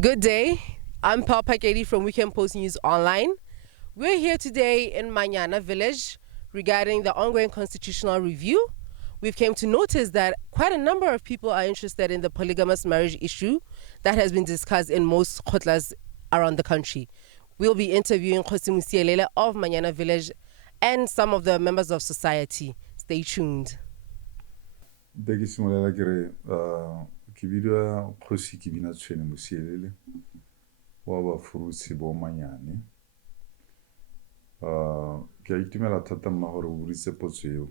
Good day. I'm Papa Pakedi from Weekend Post News Online. We're here today in Manyana village regarding the ongoing constitutional review. We've came to notice that quite a number of people are interested in the polygamous marriage issue that has been discussed in most khotlas around the country. We'll be interviewing Kgosi Mosielele of Manyana village and some of the members of society. Stay tuned. Ke bidiwa Kgosi Kebinatshwene Mosielele wa bafurutse bo Manyane. Ke a itumela thata mma gore o boditse potso eo.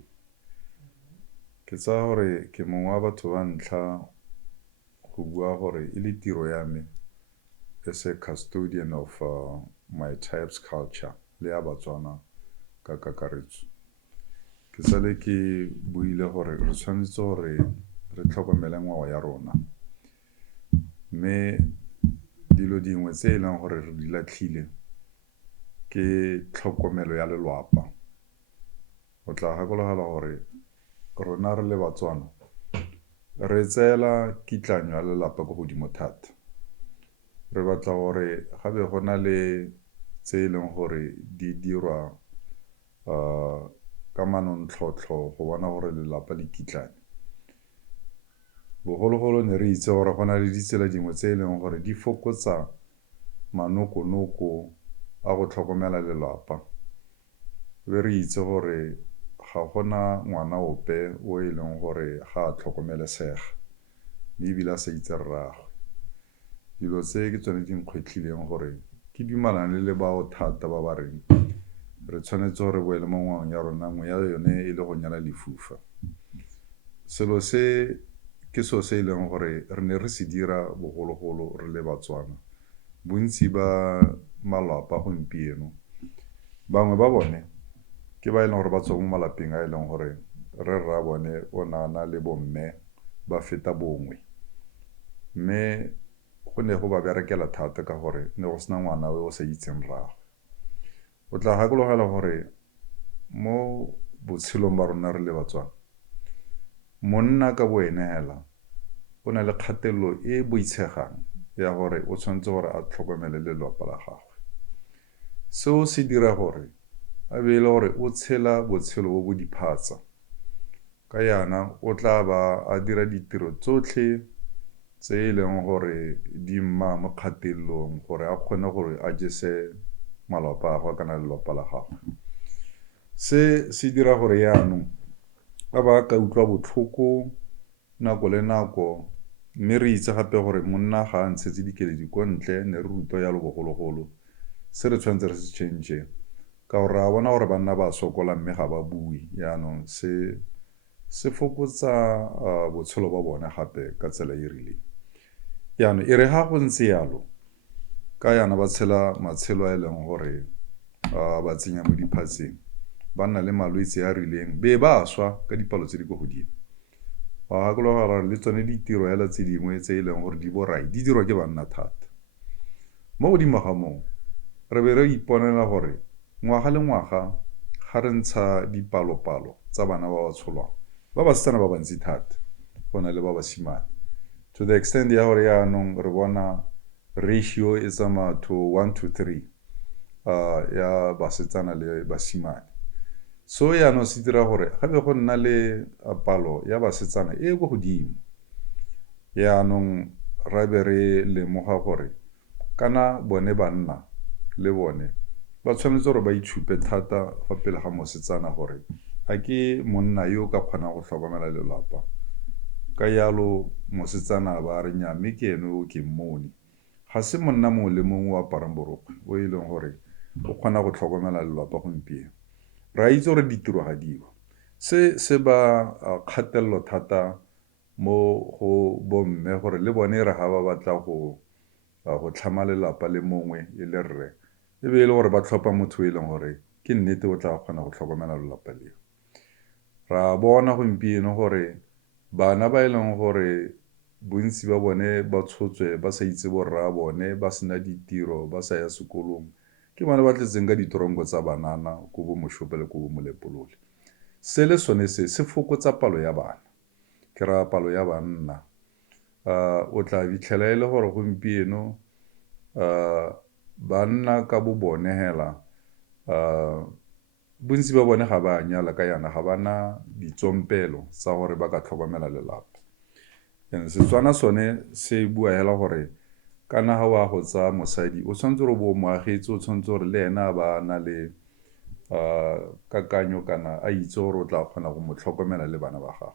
Ke tsaya gore ke mongwe wa batho ba ntlha go bua gore e le tiro ya me as a custodian of my tribe's culture le ya Batswana ka kakaretso. Ke sale ke buile gore re tshwanetse gore re tlhokomele ngwao ya rona, mme dilo dingwe tse e leng gore re di latlhile ke tlhokomelo ya lelapa. O tla gakologelwa gore rona re le Batswana re tseela kitlanyo ya lelapa ko godimo thata. Re batla gore gabe go na le tse e leng gore di dirwa ka manontlhotlho go bona gore lelapa le kitlane. Bogologolo ne re itse gore go na le ditsela dingwe tse e leng gore di fokotsa manoko-noko a go tlhokomela lelapa. Be re itse gore ga gona ngwana ope o e leng gore ga a tlhokomelesega, mme ebile a sa itse rraagwe. Dilo tse ke tsone di nkgwetlhileng gore ke dumalane le bao thata ba ba reng re tshwanetse gore boele mo ngwaong ya rona, nngwe ya yone e le go nyala lefufa. Selo se ke so se e leng gore re ne re se dira bogologolo re le Batswana. Bontsi ba malapa gompieno, bangwe ba bone ke ba e leng gore ba tswa mo malapeng a e leng gore re rra bone o nana le bomme ba feta bongwe, mme go ne go ba berekela thata ka gore ne go sena ngwana o sa itseng rraagwe. O tla gakologela gore mo botshelong ba rona re le Batswana, monna ka bo ene hela o na le kgatelelo e boitshegang ya gore o tshwanetse gore a tlhokomele lelapa la gagwe. Seo se dira gore a be e le gore o tshela botshelo bo bo diphatsa, ka yana o tla ba a dira ditiro tsotlhe tse e leng gore di mma mo kgatelelong gore a kgone gore a jese malapa a gagwe kana lelapa la gagwe. Se dira gore yaanong a ba ka utlwa botlhoko nako le nako, mme re itse gape gore monna ga a ntshetse dikeledi ko ntle. Ne re rutwa yalo bogologolo. Se re tshwanetse re se change ka gore a bona gore banna ba sokola mme ga ba bue, yaanong se fokotsa botshelo ba bone gape ka tsela e rileng. Yaanong e re ga go ntse yalo ka yana ba tshela matshelo a e leng gore ba tsenya mo diphatseng, ba nna le malwetse a rileng, be ba swa ka dipalo tse di ko godimo. Wa gakologela le tsone ditiro hela tse dingwe tse e leng gore di borai di dirwa ke banna thata. Mo godimo ga moo re be re iponela gore ngwaga le ngwaga ga re ntsha dipalopalo tsa bana ba ba tsholwang, ba basetsana ba bantsi thata go na le ba basimane, to the extent ya gore yaanong re bona ratio e tsamaya to 1:3 ya basetsana le basimane. So yaanong se dira gore gabe go nna le palo ya basetsana e go godimo. Yaanong ra be re lemoga gore kana bone banna le bone ba tshwanetse gore ba itshupe thata fa pele ga mosetsana gore a ke monna yo ka kgonang go tlhokomela lelapa. Ka yalo mosetsana ba re nya, mme ke ene o ke mmone. Ga se monna mongwe le mongwe o aparang borokgwe o e leng gore o kgona go tlhokomela lelapa gompieno. Ra itse gore ditiro ga diwa. Se ba kgatelelo thata mo go bomme gore le bone re ga ba batla go tlhama lelapa le mongwe e le rre, e be e le gore ba tlhopha motho e leng gore ke nnete o tla kgona go tlhokomela lelapa leo. Ra bona gompieno gore bana ba e leng gore bontsi ba bone ba tshotswe ba sa itse borra bone, ba sena ditiro, ba sa ya sekolong, ke bone ba tletseng ka ditoronko tsa banana ko bo Moshopo le ko bo Molepolole. Se le sone se fokotsa palo ya bana, ke raya palo ya banna. O tla bitlhela e le gore gompieno banna ka bo bone hela bontsi ba bone ga ba nyala ka yana ga bana ditsompelo tsa gore ba ka tlhokomela lelapa. Setswana sone se bua hela gore kana ha wa go tsa mosadi o tshwanetse gore bo moagetse o tshwanetse gore le ena ba na le kakanyo kana a itse gore o tla kgona go mo tlhokomela le bana ba gagwe.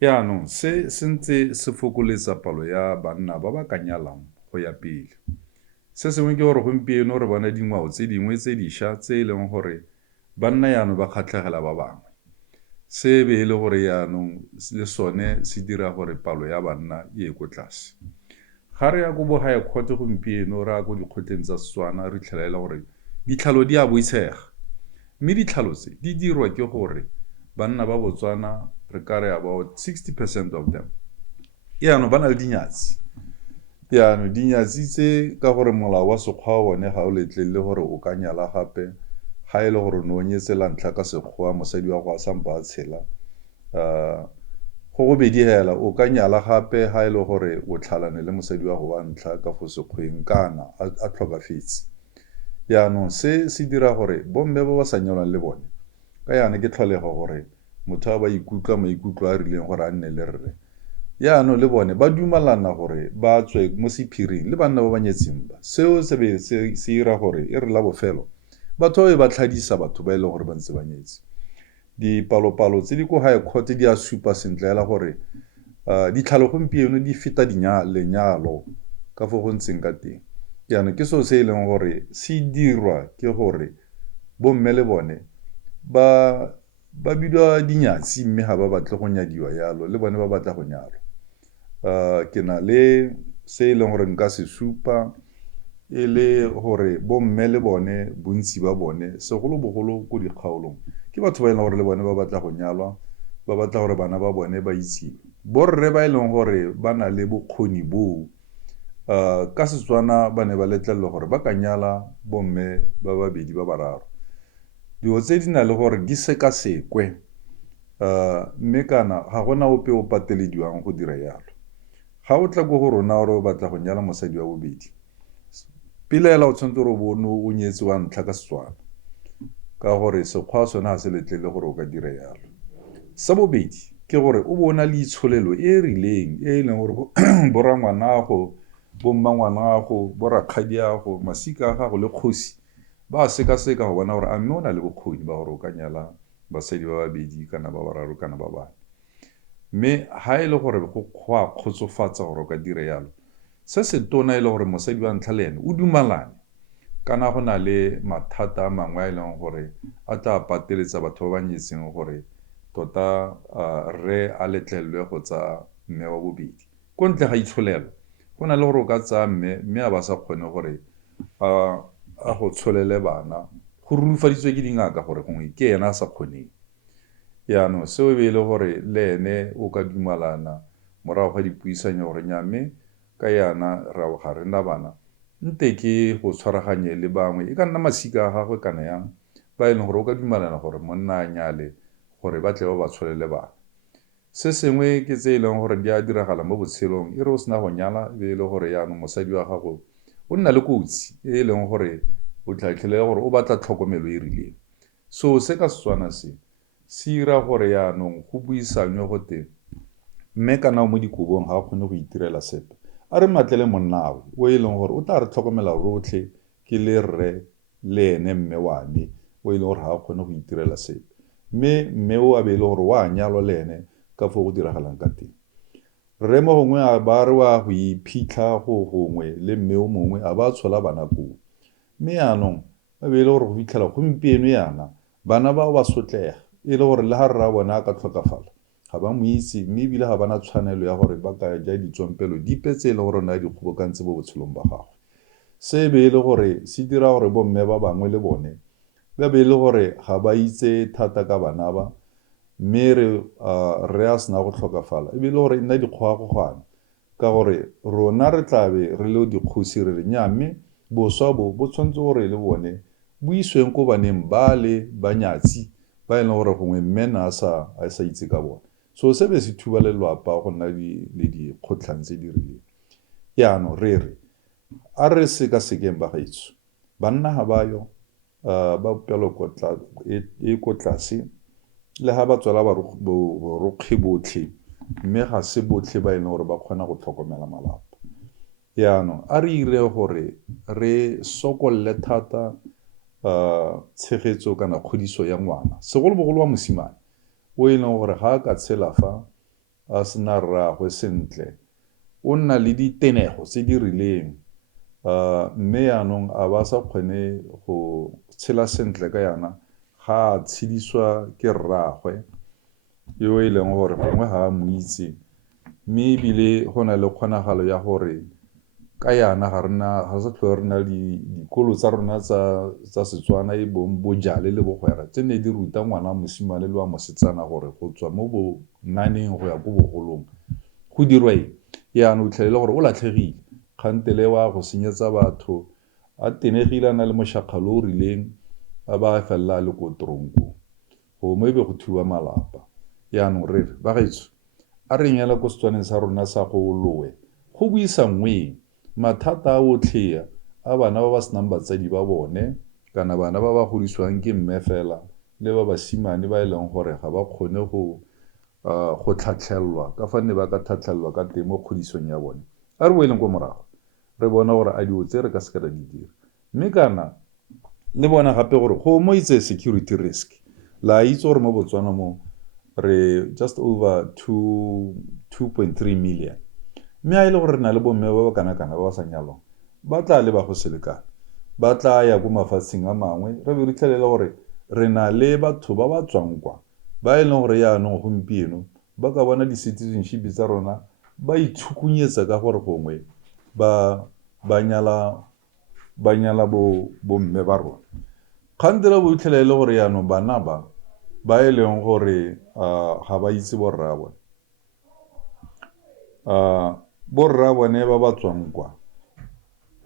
Yaanong se ntse se fokoletsa palo ya banna ba ba ka nyalang go ya pele. Se sengwe ke gore gompieno re bona dingwao tse dingwe tse dišwa tse e leng gore banna yaanong ba kgatlhegela ba bangwe. Se be e le gore yaanong le sone se dira gore palo ya banna e ye ko tlase. Ga re ya ko bo high court gompieno re ya ko dikgotleng tsa Setswana re tlhela gore ditlhalo di a boitshega. Mme ditlhalo tse di dirwa ke gore banna ba Botswana re ka re about 60% of them yaanong ba na le dinyatsi. Yaanong dinyatsi tse ka gore molao wa sekgwa one ga o letlelele gore o ka nyala gape ga e le gore no nyetse la ntlha ka sekgwa mosadi wa go a sampa a tshela go go bedi hela o ka nyala gape ga e le gore o tlhalane le mosadi wa go wa ntlha ka fo sekgweng kana a tlhokafetse. Yaanong se dira gore bomme ba ba sa nyalwang le bone ka yana ke tlholego gore motho ba ikutlwa maikutlo a rileng gore a nne le rre. Yaanong le bone ba dumalana gore ba tswe mo sephiring le banna ba ba nyetseng ba. Seo se be se ira gore e re la bofelo batho ba tlhadisa batho ba e leng gore ba ntse ba nyetse. Dipalopalo tse di ko high court di a supa sentle hela gore ditlhalo gompieno di feta lenyalo ka fo go ntseng ka teng. Yaanong ke seo se e leng gore se dirwa ke gore bomme le bone ba bidwa dinyatsi mme ga ba batle go nyadiwa yalo le bone ba batla go nyalwa. Ke na le se e leng gore nka se supa e le gore bomme le bone bontsi ba bone segolobogolo ko dikgaolong ke batho ba e leng gore le bone ba batla go nyalwa ba batla gore bana ba bone ba itsiwe. Borre ba e leng gore ba na le bokgoni boo ka Setswana ba ne ba letlelelwa gore ba ka nyala bomme ba babedi ba bararo. Dilo tse di na le gore di sekasekwe mme kana ga gona ope o patelediwang go dira yalo. Ga o tla ko go rona gore o batla go nyala mosadi wa bobedi pele hela o tshwanetse gore o bone o nyetse wa ntlha ka Setswana ka gore sekgwa sone ga se letlele gore o ka dira yalo. Sa bobedi ke gore o bona le itsholelo e rileng e leng gore borra ngwanago bomma ngwanago borra kgadiago masika a gago le kgosi ba seka-seka go bona gore a mme o na le bokgoni ba gore o ka nyala basadi ba babedi kana ba bararo kana ba bane. Mme ha e le gore go a kgotsofatsa gore o ka dira yalo se se tona e le gore mosadi wa ntlha le ene o dumalane kana go na le mathata a mangwe a e leng gore a tla pateletsa batho ba ba nyetseng gore tota re a letlelwe go tsa mme wa bobedi. Ko ntle ga itsholelo go na le gore o ka tsaya mme a ba sa kgone gore a go tsholele bana go rurufaditswe ke dingaka gore gongwe ke ena a sa kgoneng. Yaanong seo be e le gore le ene o ka dumalana morago ga dipuisano gore mme ka yana ga rena bana nte ke go tshwaraganye le bangwe e ka nna masika a gagwe kana yang ba e leng gore o ka dumalana gore monna a nyale gore ba tle ba tsholele bana. Se sengwe ke tse e leng gore di a diragala mo botshelong e re o sena go nyala be e le gore yaanong mosadi wa gago o nna le kotsi e leng gore o tlhatlhele gore o batla tlhokomelo e rileng. So se ka Setswana se ira gore yaanong go buisanywe go teng mme kana mo dikobong ga a kgone go itirela sepe a re matlele monnawe o e leng gore o tla re tlhokomela rotlhe ke le rre le ene mme wane o e leng gore ga a kgone go itirela sepe mme o a be e le gore o a nyalwa le ene ka fo go diragalang ka teng. Rre mo gongwe a ba re wa go iphitlha go gongwe le mme o mongwe a ba tshola bana koo mme yaanong a be e le gore go fitlhela gompieno yana bana ba ba sotlega e le gore le ga rra bona a ka tlhokafala ga ba mo itse mme ebile ga bana tshwanelo ya gore ba ka ja ditsompelo dipe tse e le gore na di kgobokantse mo botshelong ba gagwe. Se be e le gore se dira gore bomme ba bangwe le bone ba be e le gore ga ba itse thata ka bana ba mme re a sena go tlhokafala e be e le gore e nna dikgogakgogano ka gore rona re tlabe re le dikgosi re re mme boswa bo tshwanetse gore le bone bo isweng ko baneng ba le banyatsi ba e leng gore gongwe mmena a sa itse ka bone. So se be se thuba lelwapa go nna le dikgotlhang tse di rileng. Yaanong re a re seka-sekeng ba gaetsho banna ga bayo ba pelo e ko tlase le ga ba tswela borokge botlhe mme ga se botlhe ba e leng gore ba kgona go tlhokomela malapa yaanong a re ire gore re sokolle thata tshegetso kana kgodiso ya ngwana segolobogolo wa mosimane o e leng gore ga a ka tshela fa a sena rraagwe sentle o nna le ditenego tse di rileng mme yaanong a ba sa kgone go tshela sentle ka yana ga a tshediswa ke rraagwe yo e leng gore gongwe ga a mo itse mme ebile go na le kgonagalo ya gore ka yana ga sa tlhole re na le dikolo tsa rona tsa Setswana e bong bojale le bogwera tse ne di ruta ngwana mosimane le wa mosetsana gore go tswa mo bonaneng go ya ko bogolong go dirwa eng yaanong o tlhelele gore o latlhegile kgantele wa go senyetsa batho a tenegile a na le mošakgalo o rileng a ba felela a le ko tronko gongwe be go thuba malapa yaanong re re ba gaetsho a re nyala ko Setswaneng sa rona sa go lowe go buisa ngweng mathata a otlhe a bana ba ba senang batsadi ba bone kana bana ba ba godisiwang ke mme fela le ba basimane ba e leng gore ga ba kgone go tlhatlhelwa ka fa ne ba ka tlhatlhelwa ka teng mo kgodisong ya bone a re boeleng ko morago re bona gore a dio tse re ka seka ra di dira mme kana le bona gape gore go mo itse security risk la itse gore mo Botswana mo re just over 2.3 million mme a ile gore re na le bomme ba ba kana-kana ba ba sa nyalwang ba tla le ba go selekana ba tla ya ko mafatsheng a mangwe re be re tlhelela gore re na le batho ba ba tswang kwa ba e leng gore yaanong gompieno ba ka bona di-citizenship tsa rona ba itshukunyetsa ka gore gongwe ba nyala bomme ba rona kgantela bo itlhelele gore yaanong bana ba e leng gore ga ba itse borra bone borra bone ba ba tswang kwa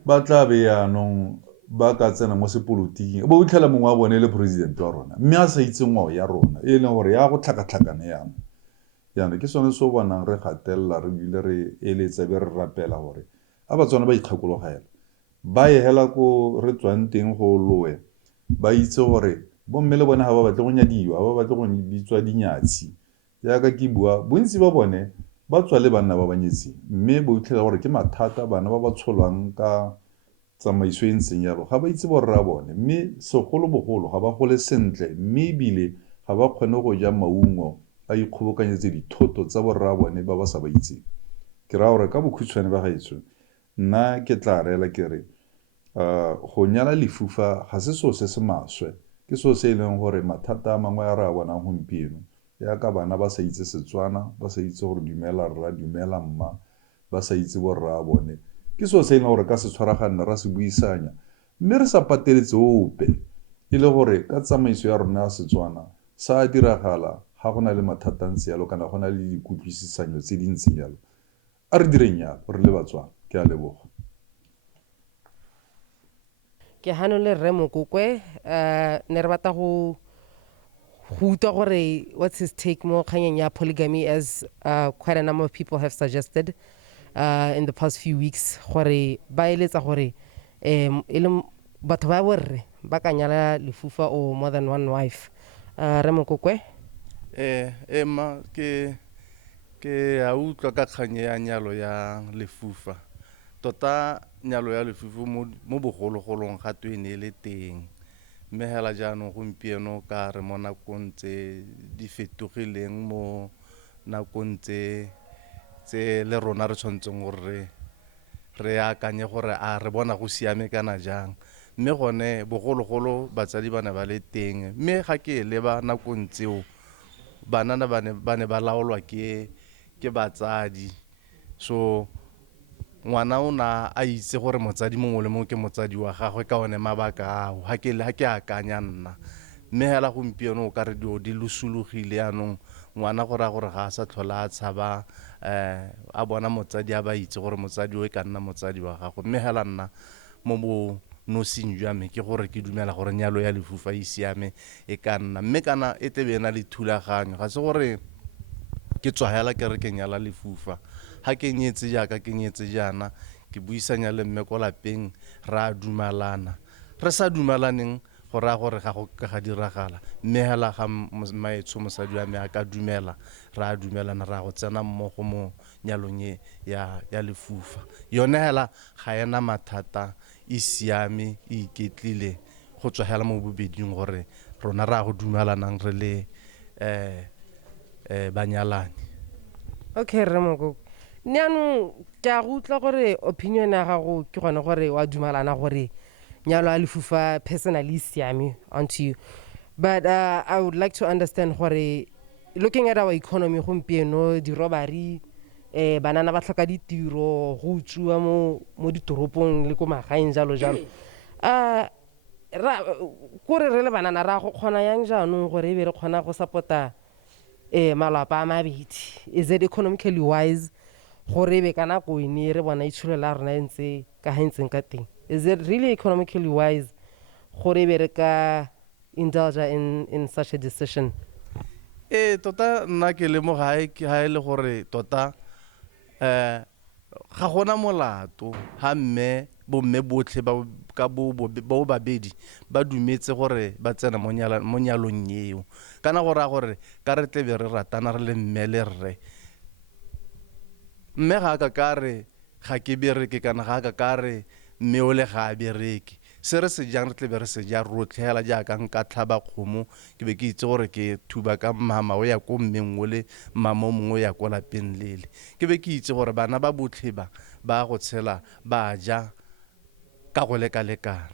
ba tla be yaanong ba ka tsena mo sepolotiking ba utlhela mongwe wa bone le president wa rona mme a sa itse ngwao ya rona e leng gore ya go tlhakatlhakane yana ke sone se o bonang re gatelela re bile re eletsa be re rapela gore a Batswana ba ikgakologela ba e hela ko re tswang teng go lowe ba itse gore bomme le bone ga ba batle go nyadiwa ba batle go bitswa dinyatsi jaaka ke bua bontsi ba bone ba tswa le banna ba banyetseng mme ba utlhela gore ke mathata bana ba ba tsholwang ka tsamaiso e ntseng yalo ga ba itse borra bone mme segolobogolo ga ba gole sentle mme ebile ga ba kgone go ja maungo a ikgobokanyetse dithoto tsa borra bone ba ba sa ba itseng ke ra gore ka bokhutshwane ba gaetsho nna ke tla reela ke re go nyala lefufa ga se seo se se maswe ke seo se e leng gore mathata a mangwe a re a bonang gompieno yaka bana ba sa itse Setswana ba sa itse gore dumela rra dumela mma ba sa itse borra bone ke seo se e leng gore ka se tshwaraganne ra se buisanya mme re sa pateletse ope e le gore ka tsamaiso ya rona ya Setswana sa diragala ga go na le mathata ntse yalo kana go na le dikutlwisisanyo tse di ntseng yalo a re direng yalo re le Batswana ke a leboga ke hanole rre Mokokwe ne re batla go utlwa gore what's his take mo kganyeng ya polygamy as quite a number of people have suggested in the past few weeks gore ba eletsa gore e le batho ba borre ba ka nyala lefufa or more than one wife re Mokokwe ema ke a utlwa ka kganye ya nyalo ya lefufa tota nyalo ya lefufa mo bogologolong ga twe ne le teng mme hela jaanong gompieno ka re mo nakong tse di fetogileng mo nakong tse le rona re tshwantseng gore re akanye gore a re bona go siame kana jang mme gone bogologolo batsadi ba ne ba le teng mme ga ke leba nakong tseo banana ba ne ba laolwa ke batsadi so ngwana o na a itse gore motsadi mongwe le mongwe ke motsadi wa gagwe ka one mabaka ao ha ke akanya nna mme hela gompieno o ka re dio di losologile yaanong ngwana gore ga a sa tlhola a tshaba a bona motsadi a ba itse gore motsadi o e ka nna motsadi wa gagwe mme hela nna mo bo nosing jwa me ke gore ke dumela gore nyalo ya lefufa e siame e ka nna mme kana e tebe ena le thulaganyo ga se gore ke tswa hela ke re ke nyala lefufa ha ke nyetse jaaka ke nyetse jana ke buisanya le mme ko lapeng ra dumalana re sa dumalaneng go raya gore ga go ka diragala mme hela ga maetsho mosadi wa me a ka dumela ra dumelana ra go tsena mmogo mo nyalong ya lefufa yone hela ga ena mathata e siame e iketlile go tswa hela mo bobeding gore rona ra go dumelanang re le banyalani. Okay, Remoko. Nianu ka go utlwa gore opinion ya gago ke gone gore wa dumalana gore nyalo a lefufa personally siame onto you. But I would like to understand gore looking at our economy gompieno di robbery banana ba tlhoka ditiro go utswa mo ditoropong le ko magaeng jalo jalo. Kore re le banana ra go kgona yang jaanong gore e be re kgona go supporta malapa a mabedi. Is it economically wise gore e be ka nako ene re bona itsholo la rona ntse ka hantseng ka teng? Is it really economically wise gore e be re ka indulge in such a decision? Tota nna ke le mo gae ga le gore tota ga gona molato ha mme botlhe ba ka bo babedi ba dumetse gore ba tsena mo nyalong eo kana gore ka re tle be re ratana re le mme le rre mme ga ka re ga ke bereke kana ga ka re mme o le ga bereke se re se jang re tle be re se ja rotlhe hela jaaka nka tlhaba kgomo ke be ke itse gore ke thuba ka mama o ya ko mmeng o le mama o mongwe ya ko lapeng lele ke be ke itse gore bana ba botlhe ba go tshela ba ja ka go lekalekana.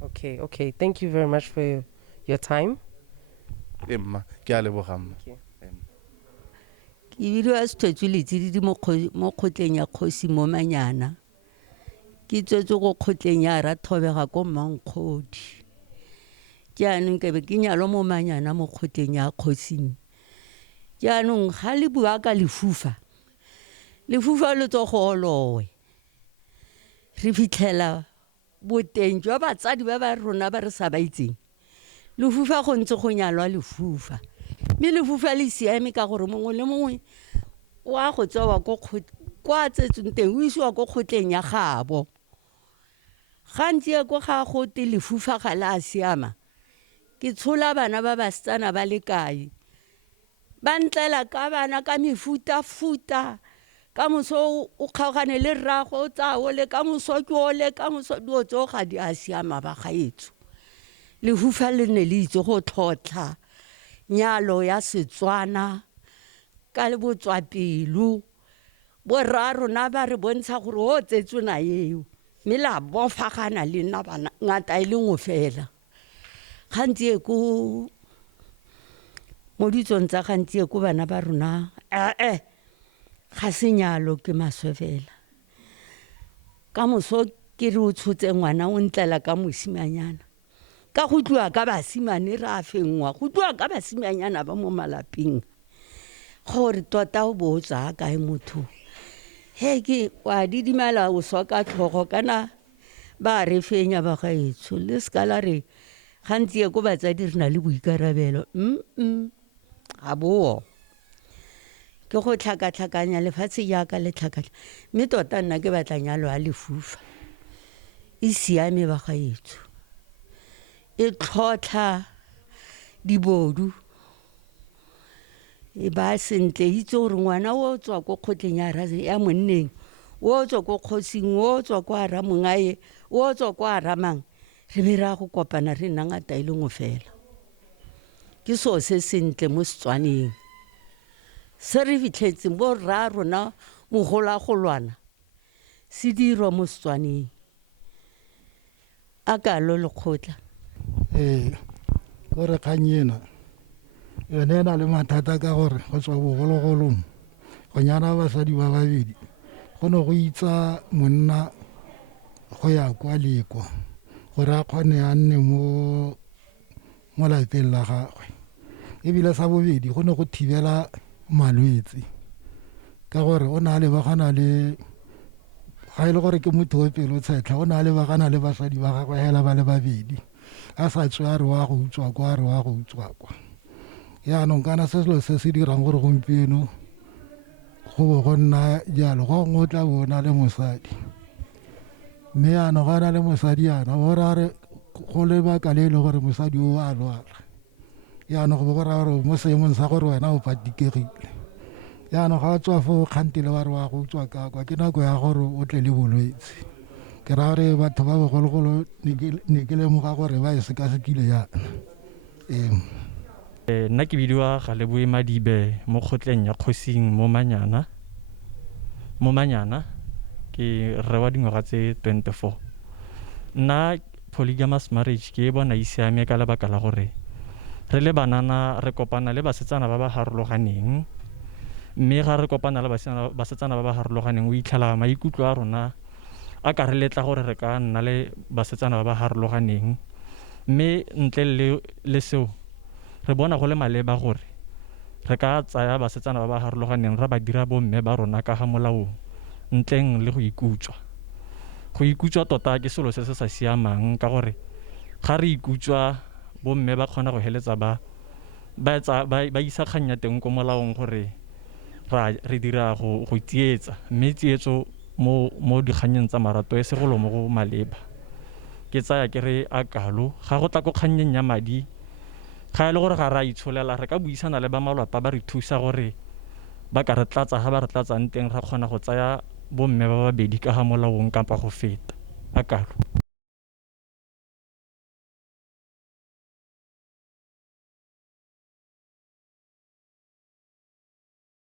Okay, thank you very much for your time. Emma ke a leboga mma. Ke bidiwa Sethotse Letsididi mo kgotleng ya Kgosi mo Manyana. Ke tswetse go kgotleng ya Rathobega ko Mankgodi. Jaanong ke be ke nyalwa mo Manyana mo kgotleng ya Kgosing. Jaanong ga le bua ka lefufa le tso go olowe. Re fitlhela boteng jwa batsadi ba ba rona ba re sa ba itseng. Lefufa go ntse go nyalwa lefufa. Mme lefufa le siame ka gore mongwe le mongwe wa go tsewa kwa tsetsong teng o isiwa ko kgotleng ya gabo. Gantsi ko ga go te lefufa ga la siama ke tshola bana ba basetsana ba le kae ba ntlela ka bana ka mefuta ka moso o kgaogane le rrago o tsa o le ka moso ke ole ka moso dio tso ga di a siama ba gaetso. Lefufa le ne le itse go tlhotlha nyalo ya Setswana ka le botswapelo borra rona ba re bontsha gore o tsetsona eo mme la bofagana le nna bana ngata e le ngo fela gantsi ko mo ditsong tsa gantsi ko bana ba rona ga senyalo ke maswe fela ka moso ke re o tshotse ngwana o ntlela ka mosimanyana ka go tloa ka basimane ra fengwa go tloa ka basimanyana ba mo malapeng gore tota o botsa ka motho ke wa didimala o swa ka tlhogo kana ba re fenya ba gaetso le skala re gantsi ko batsadi rena le boikarabelo a bo ke go tlhakatlhakanya lefatshe jaaka le tlhakatla mme tota nna ke batla nyalo a lefufa e siame ba gaetso e tlhotlha dibodu e ba sentle itse gore ngwana o tswa ko kgotleng ya monneng o tswa ko Kgosing o tswa kwa Ramongae o tswa kwa Ramang re be ra go kopana re nna ngata ile ngo fela ke so se sentle mo Setswaneng se re fitlhetse bo rra rona mogola go lwana se dirwa mo Setswaneng a ka lo lekgotla gore kganyena yone na le mathata ka gore go tswa bogologolong go nyana basadi ba babedi go ne go itsa monna go ya kwa le kwa gore a kgone a nne mo lapeng la gagwe ebile sa bobedi go ne go thibela malwetse ka gore o na le bagana le ga ile gore ke motho o pelo tshetlha o na le bagana le basadi ba gagwe hela ba le babedi a sa tswe a re wa go utswa kwa a re wa go utswa kwa yaanong kana se selo se se dirang gore gompieno go bo go nna jalo go ngotla bona le mosadi mme yaanong ga na le mosadi yana go ra re go lebaka le e le gore mosadi o a lwala yaanong go go raya gore mo seemong sa gore wena o patikegile yaanong ga o tswa fo kgantele wa re wa go tswa kakwa ke nako ya gore o tle le bolwetse ke raya gore batho ba bogologolo ne ke lemoga gore ba e sekasekile yana nna ke bidiwa Galeboe Madibe mo kgotleng ya Kgosing mo Manyana ke rre wa dingwaga tse 24. Nna polygamous marriage ke bona e siame ka lebaka la gore re le banana re kopana le basetsana ba ba harologaneng, mme ga re kopana le basetsana ba ba harologaneng o itlhela maikutlo a rona a ka re letla gore re ka nna le basetsana ba ba harologaneng, mme ntle le seo re bona go le maleba gore re ka tsaya basetsana ba ba harologaneng ra ba dira bomme ba rona ka ga molao ntleng le go ikutswa tota ke selo se se sa siamang ka gore ga re ikutswa bomme ba kgona go heletsa ba isa kgang ya teng ko molaong gore re dira go tsietsa, mme tsietso mo dikganyeng tsa marato e segolo mo go maleba ke tsaya ke re a kalo ga go tla ko kganyeng ya madi ga e le gore ga ra itsholela re ka buisana le ba malapa ba re thusa gore ba ka re tlatsa ga ba re tlatsang teng ra kgona go tsaya bomme ba babedi ka ga molaong kampa go feta a kalo.